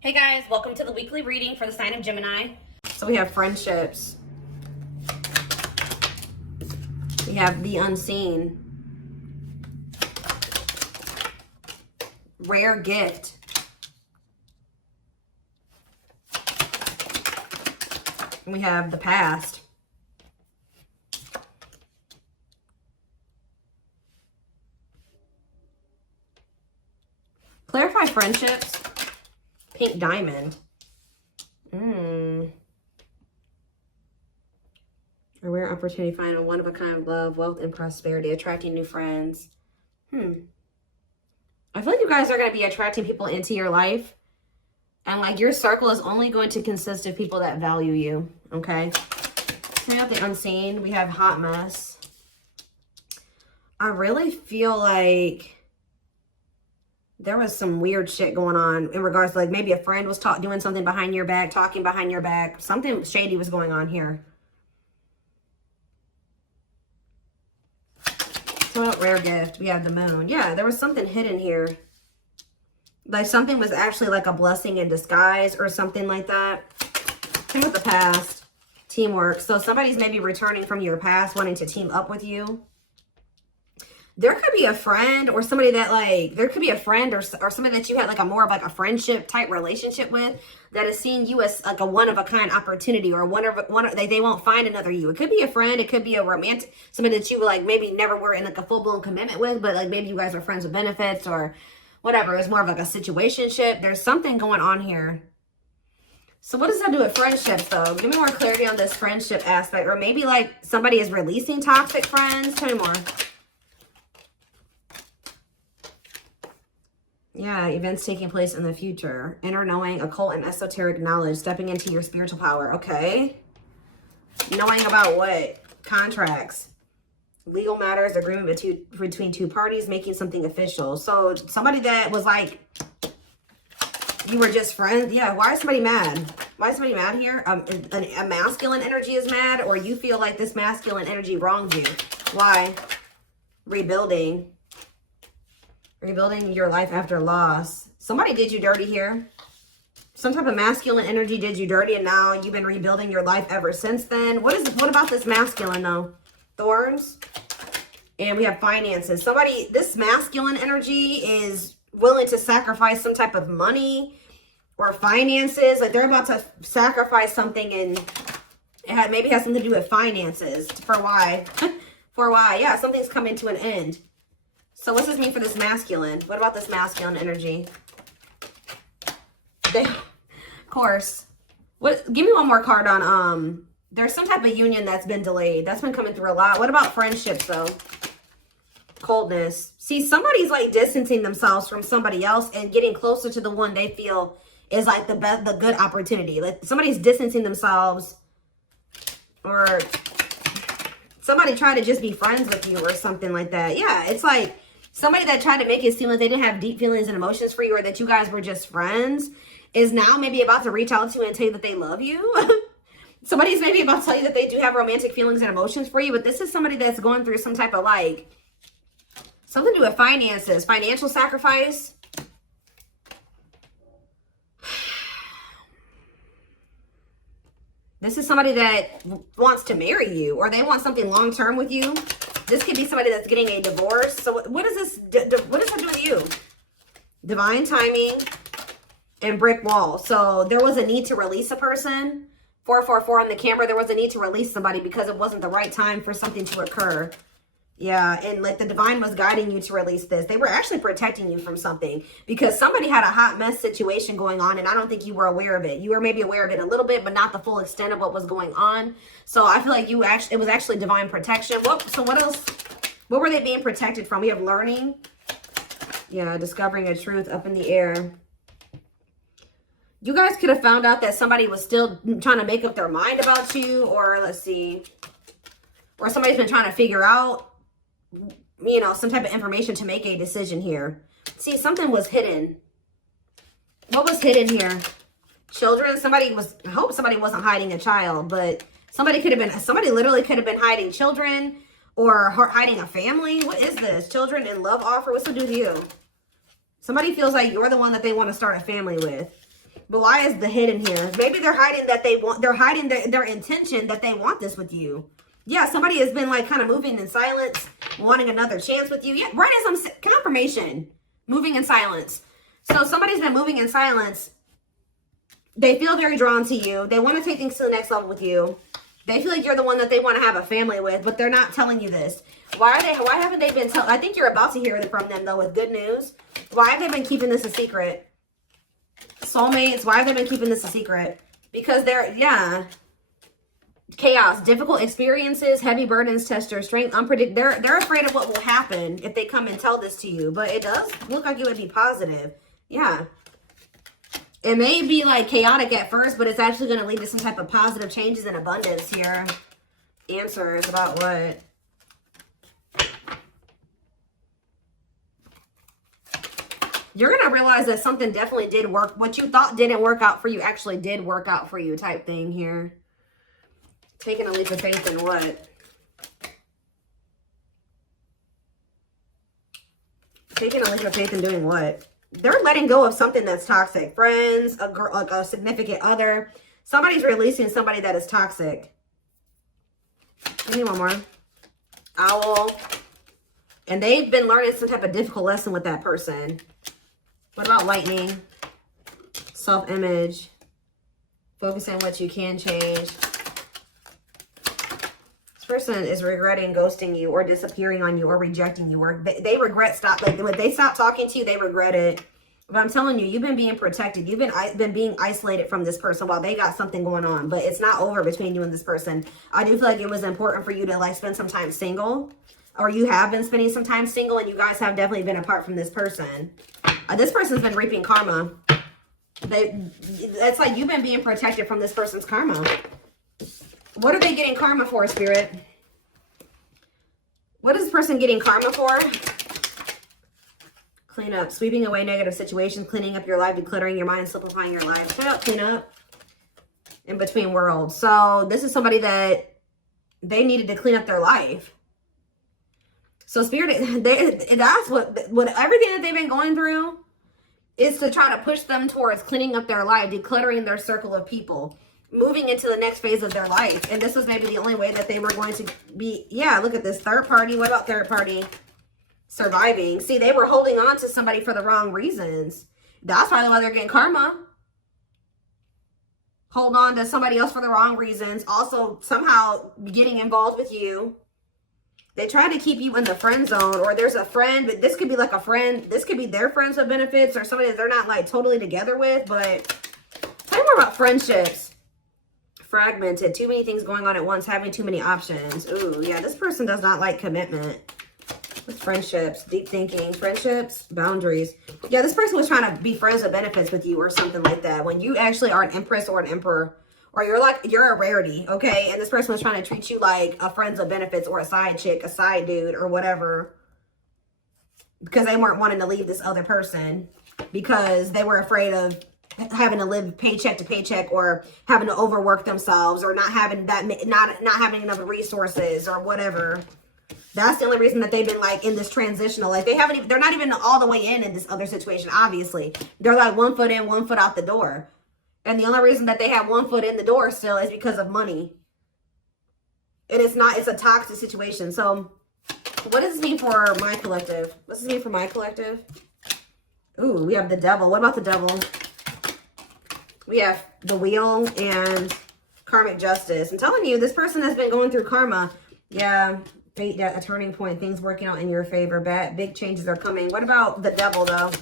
Hey guys, welcome to the weekly reading for the sign of Gemini. So we have friendships. We have the unseen. Rare gift. And we have the past. Clarify friendships. Pink diamond. A rare opportunity, find a one-of-a-kind love, wealth, and prosperity, attracting new friends. I feel like you guys are going to be attracting people into your life. And like your circle is only going to consist of people that value you. Okay. We have the unseen. We have hot mess. I really feel like there was some weird shit going on in regards to like maybe a friend was doing something behind your back, talking behind your back. Something shady was going on here. So rare gift. We have the moon. Yeah, there was something hidden here. Like something was actually like a blessing in disguise or something like that. Same with the past. Teamwork. So somebody's maybe returning from your past, wanting to team up with you. There could be a friend or somebody that like, there could be a friend or somebody that you had like a more of like a friendship type relationship with that is seeing you as like a one-of-a-kind opportunity or they won't find another you. It could be a friend. It could be a romantic, somebody that you like maybe never were in like a full-blown commitment with, but like maybe you guys are friends with benefits or whatever. It's more of like a situationship. There's something going on here. So what does that do with friendships though? Give me more clarity on this friendship aspect. Or maybe like somebody is releasing toxic friends. Tell me more. Yeah, events taking place in the future. Inner knowing, occult and esoteric knowledge. Stepping into your spiritual power. Okay. Knowing about what? Contracts. Legal matters. Agreement between two parties. Making something official. So somebody that was like, you were just friends. Yeah, why is somebody mad? Why is somebody mad here? A masculine energy is mad, or you feel like this masculine energy wronged you. Why? Rebuilding. Rebuilding your life after loss. Somebody did you dirty here. Some type of masculine energy did you dirty, and now you've been rebuilding your life ever since then. What about this masculine though? Thorns. And we have finances. Somebody, this masculine energy is willing to sacrifice some type of money or finances. Like they're about to sacrifice something, and it maybe has something to do with finances. For why? For why? Yeah, something's coming to an end. So what's this mean for this masculine? What about this masculine energy? Of course. Give me one more card on, there's some type of union that's been delayed. That's been coming through a lot. What about friendships though? Coldness. See, somebody's like distancing themselves from somebody else and getting closer to the one they feel is like the good opportunity. Like somebody's distancing themselves, or somebody trying to just be friends with you or something like that. Yeah, it's like somebody that tried to make it seem like they didn't have deep feelings and emotions for you, or that you guys were just friends, is now maybe about to reach out to you and tell you that they love you. Somebody's maybe about to tell you that they do have romantic feelings and emotions for you, but this is somebody that's going through some type of like, something to do with finances, financial sacrifice. This is somebody that wants to marry you, or they want something long-term with you. This could be somebody that's getting a divorce. So what does this, what does that do with you? Divine timing and brick wall. So there was a need to release a person. 444 on the camera. There was a need to release somebody because it wasn't the right time for something to occur. Yeah, and like the divine was guiding you to release this. They were actually protecting you from something because somebody had a hot mess situation going on, and I don't think you were aware of it. You were maybe aware of it a little bit, but not the full extent of what was going on. So I feel like it was actually divine protection. So what else? What were they being protected from? We have learning. Yeah, discovering a truth, up in the air. You guys could have found out that somebody was still trying to make up their mind about you, or let's see, or somebody's been trying to figure out, you know, some type of information to make a decision here. See, something was hidden. What was hidden here? Children. I hope somebody wasn't hiding a child, but somebody literally could have been hiding children or hiding a family. What is this? Children in love offer. What's to do with you? Somebody feels like you're the one that they want to start a family with. But why is the hidden here? Maybe they're hiding that they're hiding their intention that they want this with you. Yeah, somebody has been like kind of moving in silence, wanting another chance with you. Yeah, right as some confirmation. Moving in silence. So somebody's been moving in silence. They feel very drawn to you. They want to take things to the next level with you. They feel like you're the one that they want to have a family with, but they're not telling you this. Why haven't they been telling? I think you're about to hear from them though with good news. Why have they been keeping this a secret? Soulmates, why have they been keeping this a secret? Because chaos, difficult experiences, heavy burdens, test your strength, they're afraid of what will happen if they come and tell this to you. But it does look like it would be positive. Yeah. It may be like chaotic at first, but it's actually going to lead to some type of positive changes and abundance here. Answers about what? You're going to realize that something definitely did work. What you thought didn't work out for you actually did work out for you type thing here. Taking a leap of faith in what? Taking a leap of faith in doing what? They're letting go of something that's toxic. Friends, a girl, like a significant other. Somebody's releasing somebody that is toxic. Give me one more. Owl. And they've been learning some type of difficult lesson with that person. What about lightning? Self-image. Focus on what you can change. This person is regretting ghosting you or disappearing on you or rejecting you. Or they regret when they stop talking to you, they regret it. But I'm telling you, you've been being protected. You've been being isolated from this person while they got something going on. But it's not over between you and this person. I do feel like it was important for you to like spend some time single. Or you have been spending some time single and you guys have definitely been apart from this person. This person's been reaping karma. It's like you've been being protected from this person's karma. What are they getting karma for, Spirit? What is this person getting karma for? Clean up. Sweeping away negative situations. Cleaning up your life. Decluttering your mind. Simplifying your life. Clean up. In between worlds. So this is somebody that they needed to clean up their life. So Spirit, that's what everything that they've been going through is to try to push them towards cleaning up their life, decluttering their circle of people, moving into the next phase of their life. And this was maybe the only way that they were going to be, yeah, look at this, third party. What about third party? Surviving. See, they were holding on to somebody for the wrong reasons. That's probably why they're getting karma. Hold on to somebody else for the wrong reasons. Also, somehow getting involved with you. They try to keep you in the friend zone, or there's a friend, but this could be like a friend. This could be their friends with benefits or somebody that they're not like totally together with. But tell me more about friendships. Fragmented. Too many things going on at once. Having too many options. Ooh, yeah. This person does not like commitment. With friendships. Deep thinking. Friendships. Boundaries. Yeah, this person was trying to be friends with benefits with you or something like that. When you actually are an empress or an emperor. Or you're a rarity, okay? And this person was trying to treat you like a friends of benefits or a side chick, a side dude, or whatever. Because they weren't wanting to leave this other person. Because they were afraid of having to live paycheck to paycheck or having to overwork themselves or not having not having enough resources or whatever. That's the only reason that they've been like in this transitional. Like they're not even all the way in this other situation, obviously. They're like 1 foot in, 1 foot out the door. And the only reason that they have 1 foot in the door still is because of money. And it's a toxic situation. So what does this mean for my collective? What does this mean for my collective? Ooh, we have the devil. What about the devil? We have the wheel and karmic justice. I'm telling you, this person has been going through karma. Yeah, a turning point. Things working out in your favor. Big changes are coming. What about the devil, though?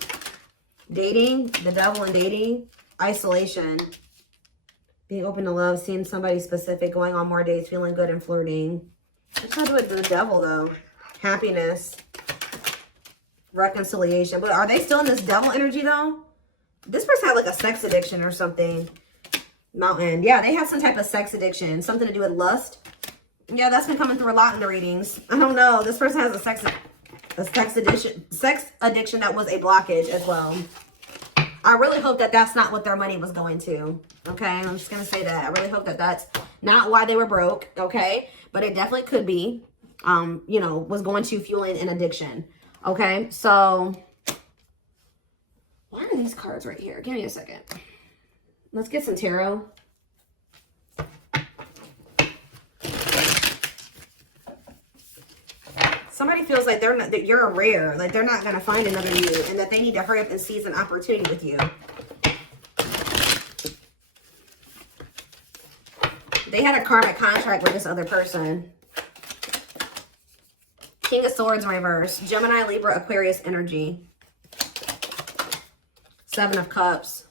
Dating. The devil and dating. Isolation, being open to love, seeing somebody specific, going on more dates, feeling good and flirting. What's that with the devil though? Happiness, reconciliation. But are they still in this devil energy though? This person had like a sex addiction or something. Mountain. Yeah, they have some type of sex addiction, something to do with lust. Yeah, that's been coming through a lot in the readings. I don't know. This person has a sex addiction that was a blockage as well. I really hope that that's not what their money was going to. Okay, I'm just going to say that. I really hope that that's not why they were broke. Okay, but it definitely could be, you know, was going to fueling an addiction. Okay, so why are these cards right here? Give me a second. Let's get some tarot. Somebody feels like they're not, that you're a rare, like they're not going to find another you, and that they need to hurry up and seize an opportunity with you. They had a karmic contract with this other person. King of Swords in reverse. Gemini, Libra, Aquarius energy. Seven of Cups.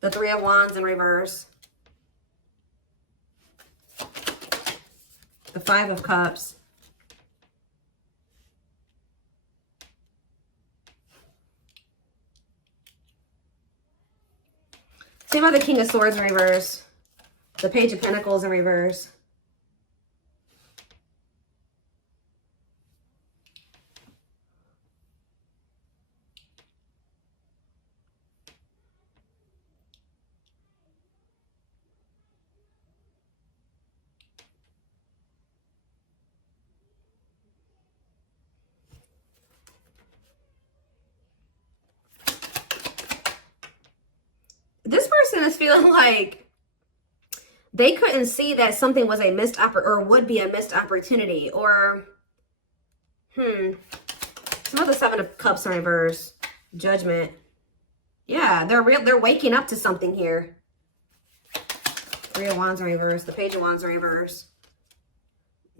The Three of Wands in reverse. The Five of Cups. Same about the King of Swords in reverse. The Page of Pentacles in reverse. This person is feeling like they couldn't see that something was a missed or would be a missed opportunity, or some of the Seven of Cups in reverse. Judgment. Yeah, they're waking up to something here. Three of Wands in reverse. The Page of Wands in reverse.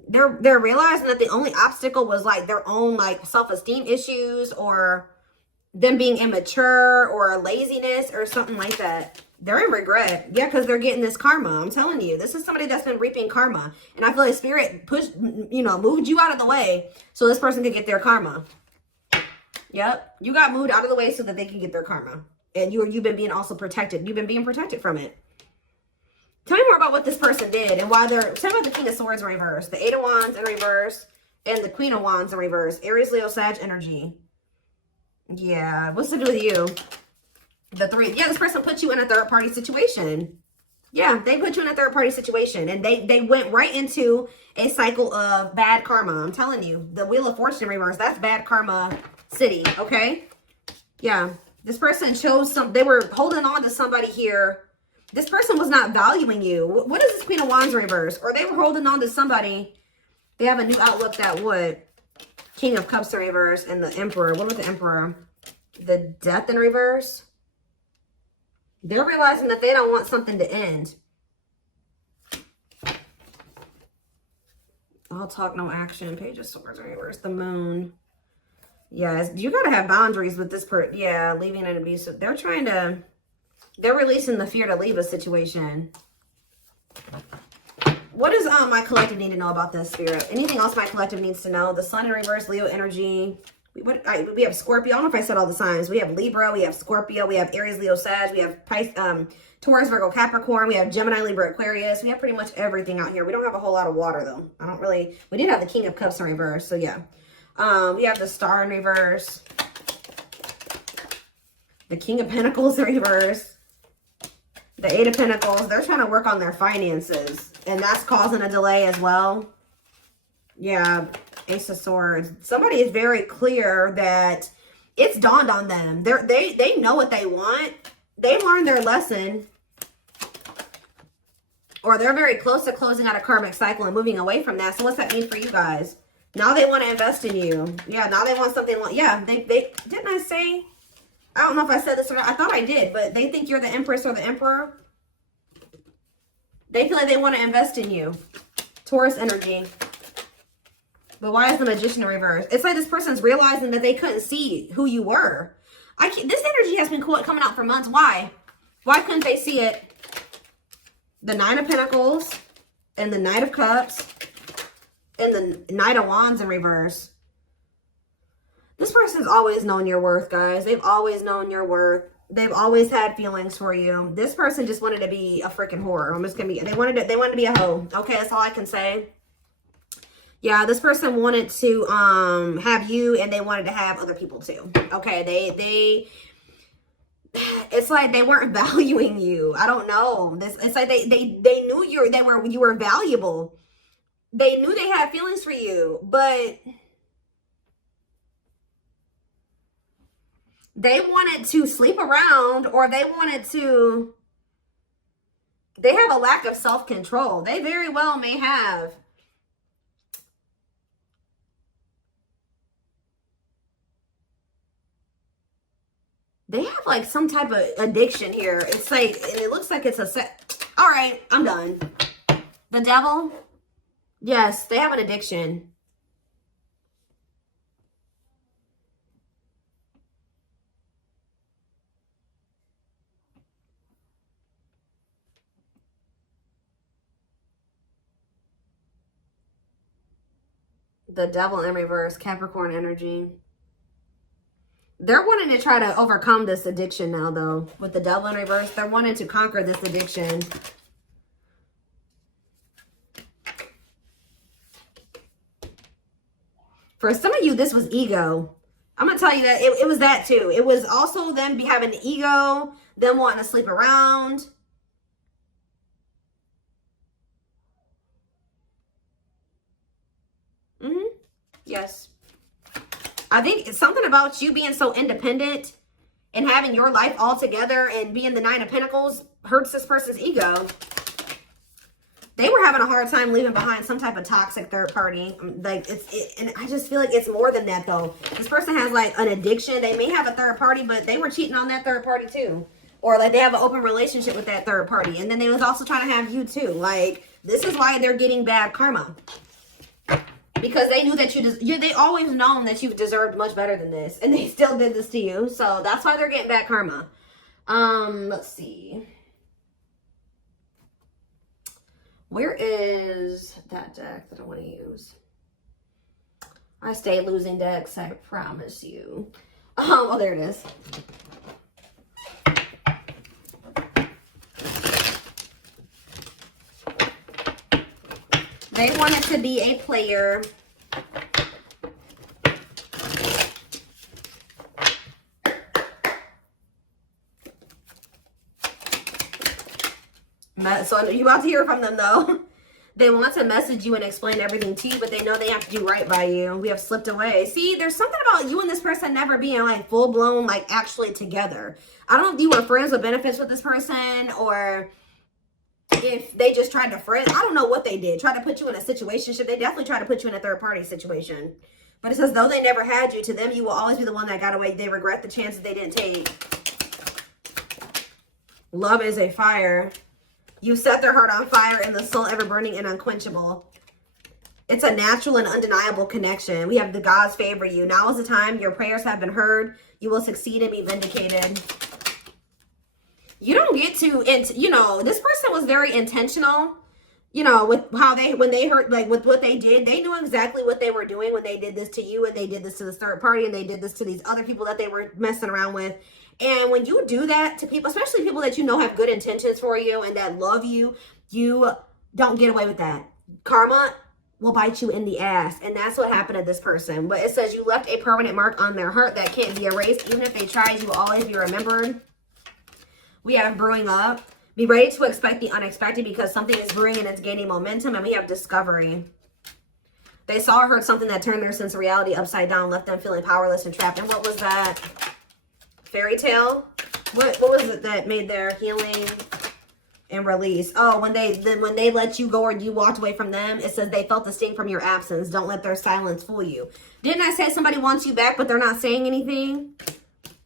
They're realizing that the only obstacle was like their own like self-esteem issues, or them being immature, or laziness, or something like that. They're in regret. Yeah, because they're getting this karma. I'm telling you, this is somebody that's been reaping karma. And I feel like Spirit moved you out of the way so this person could get their karma. Yep. You got moved out of the way so that they can get their karma. And you've been being also protected. You've been being protected from it. Tell me more about what this person did and why they're... Tell me about the King of Swords in reverse. The Eight of Wands in reverse. And the Queen of Wands in reverse. Aries, Leo, Sag energy. Yeah, what's to do with you? The Three. Yeah, this person put you in a third-party situation. Yeah, they put you in a third-party situation. And they went right into a cycle of bad karma. I'm telling you. The Wheel of Fortune in reverse. That's bad karma city, okay? Yeah. This person chose they were holding on to somebody here. This person was not valuing you. What is this Queen of Wands in reverse? Or they were holding on to somebody. They have a new outlook that would. King of Cups in reverse and the Emperor. What about the Emperor? The Death in reverse. They're realizing that they don't want something to end. All talk, no action. Page of Swords in reverse. The Moon. Yes, you got to have boundaries with this person. Yeah, leaving an abusive. They're releasing the fear to leave a situation. What does my collective need to know about this, Spirit? Anything else my collective needs to know? The Sun in reverse, Leo energy. We have Scorpio. I don't know if I said all the signs. We have Libra. We have Scorpio. We have Aries, Leo, Sag. We have Taurus, Virgo, Capricorn. We have Gemini, Libra, Aquarius. We have pretty much everything out here. We don't have a whole lot of water, though. We did have the King of Cups in reverse, so yeah. We have the Star in reverse. The King of Pentacles in reverse. The Eight of Pentacles. They're trying to work on their finances. And that's causing a delay as well. Yeah. Ace of Swords. Somebody is very clear that it's dawned on them. They know what they want. They've learned their lesson. Or they're very close to closing out a karmic cycle and moving away from that. So what's that mean for you guys? Now they want to invest in you. Yeah, now they want something. Yeah, they didn't I say? I don't know if I said this or not. I thought I did, but they think you're the Empress or the Emperor. They feel like they want to invest in you. Taurus energy. But why is the Magician in reverse? It's like this person's realizing that they couldn't see who you were. This energy has been coming out for months. Why? Why couldn't they see it? The Nine of Pentacles and the Knight of Cups and the Knight of Wands in reverse. This person's always known your worth, guys. They've always known your worth. They've always had feelings for you. This person just wanted to be a freaking whore. They wanted to be a hoe. Okay, that's all I can say. Yeah, this person wanted to have you, and they wanted to have other people too. Okay, it's like they weren't valuing you. I don't know. It's like they knew you were valuable. They knew they had feelings for you, but They wanted to sleep around, or they wanted to... They have a lack of self-control. They very well may have. They have like some type of addiction here. It's like, and it looks like it's a set. All right, I'm done. The devil. Yes, they have an addiction. The devil in reverse, Capricorn energy. They're wanting to try to overcome this addiction now, though. With the devil in reverse, they're wanting to conquer this addiction. For some of you, this was ego. I'm going to tell you that it was that too. It was also them having an ego, them wanting to sleep around. Yes. I think it's something about you being so independent and having your life all together and being the Nine of Pentacles hurts this person's ego. They were having a hard time leaving behind some type of toxic third party. Like and I just feel like it's more than that though. This person has like an addiction. They may have a third party, but they were cheating on that third party too. Or like they have an open relationship with that third party. And then they was also trying to have you too. Like this is why they're getting bad karma. Because they knew that they always known that you deserved much better than this. And they still did this to you. So that's why they're getting bad karma. Let's see. Where is that deck that I want to use? I stay losing decks, I promise you. Oh, there it is. They wanted to be a player. So you're about to hear from them though. They want to message you and explain everything to you, but they know they have to do right by you. We have slipped away. See, there's something about you and this person never being like full blown, like actually together. I don't know if you were friends with benefits with this person or if they just tried to friend. I don't know what they did. Try to put you in a situationship. They definitely try to put you in a third party situation. But it says though they never had you, to them you will always be the one that got away. They regret the chances they didn't take. Love is a fire. You set their heart on fire and the soul ever burning and unquenchable. It's a natural and undeniable connection. We have the gods favor you. Now is the time. Your prayers have been heard. You will succeed and be vindicated. You don't get to, you know, this person was very intentional, you know, with how when they heard, like with what they did, they knew exactly what they were doing when they did this to you and they did this to the third party and they did this to these other people that they were messing around with. And when you do that to people, especially people that you know have good intentions for you and that love you, you don't get away with that. Karma will bite you in the ass. And that's what happened to this person. But it says you left a permanent mark on their heart that can't be erased. Even if they tried, you will always be remembered. We have brewing up. Be ready to expect the unexpected because something is brewing and it's gaining momentum. And we have discovery. They saw or heard something that turned their sense of reality upside down, left them feeling powerless and trapped. And what was that? Fairy tale? What was it that made their healing and release? Oh, when they let you go or you walked away from them, it says they felt the sting from your absence. Don't let their silence fool you. Didn't I say somebody wants you back, but they're not saying anything?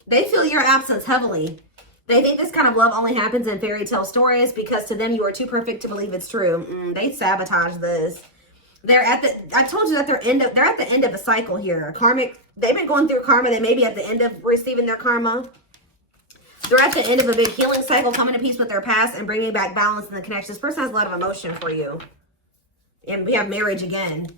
They feel your absence heavily. They think this kind of love only happens in fairy tale stories because to them you are too perfect to believe it's true. They sabotage this. I told you that they're at the end of a cycle here. Karmic, they've been going through karma. They may be at the end of receiving their karma. They're at the end of a big healing cycle, coming to peace with their past and bringing back balance in the connection. This person has a lot of emotion for you. And we have marriage again.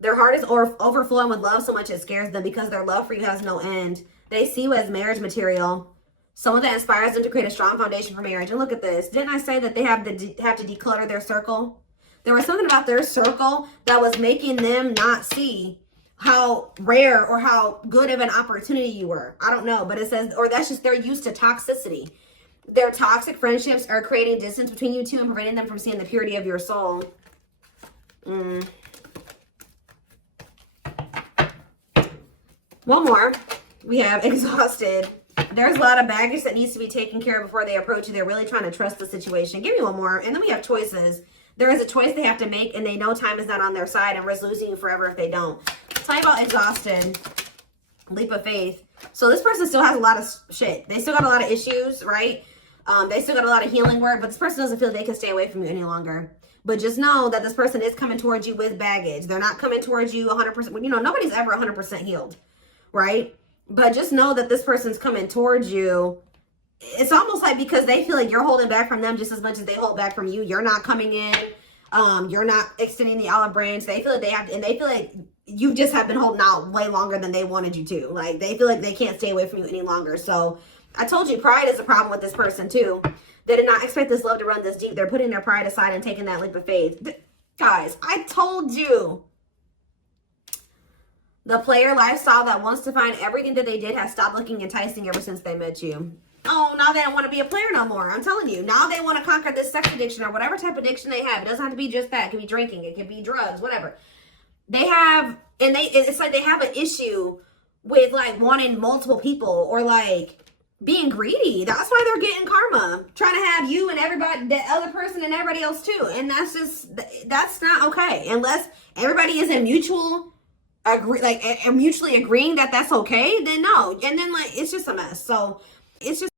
Their heart is overflowing with love so much it scares them because their love for you has no end. They see you as marriage material. Someone that inspires them to create a strong foundation for marriage. And look at this. Didn't I say that they have to declutter their circle? There was something about their circle that was making them not see how rare or how good of an opportunity you were. I don't know, but it says, or that's just they're used to toxicity. Their toxic friendships are creating distance between you two and preventing them from seeing the purity of your soul. One more. We have exhausted. There's a lot of baggage that needs to be taken care of before they approach you. They're really trying to trust the situation. Give me one more. And then we have choices. There is a choice they have to make, and they know time is not on their side and risk losing you forever if they don't. Tell me about exhausted. Leap of faith. So this person still has a lot of shit. They still got a lot of issues, right? They still got a lot of healing work, but this person doesn't feel they can stay away from you any longer. But just know that this person is coming towards you with baggage. They're not coming towards you 100%. You know, nobody's ever 100% healed, right? But just know that this person's coming towards you. It's almost like because they feel like you're holding back from them just as much as they hold back from you. You're not coming in. You're not extending the olive branch. They feel like they have to, and they feel like you just have been holding out way longer than they wanted you to. Like, they feel like they can't stay away from you any longer. So I told you, pride is a problem with this person too. They did not expect this love to run this deep. They're putting their pride aside and taking that leap of faith. Guys, I told you. The player lifestyle that wants to find everything that they did has stopped looking enticing ever since they met you. Oh, now they don't want to be a player no more. I'm telling you. Now they want to conquer this sex addiction or whatever type of addiction they have. It doesn't have to be just that. It can be drinking. It can be drugs, whatever. They have, and it's like they have an issue with like wanting multiple people or like being greedy. That's why they're getting karma. Trying to have you and everybody, the other person and everybody else too. And that's not okay. Unless everybody is in mutually agreeing that that's okay, then no. And then like, it's just a mess. So it's just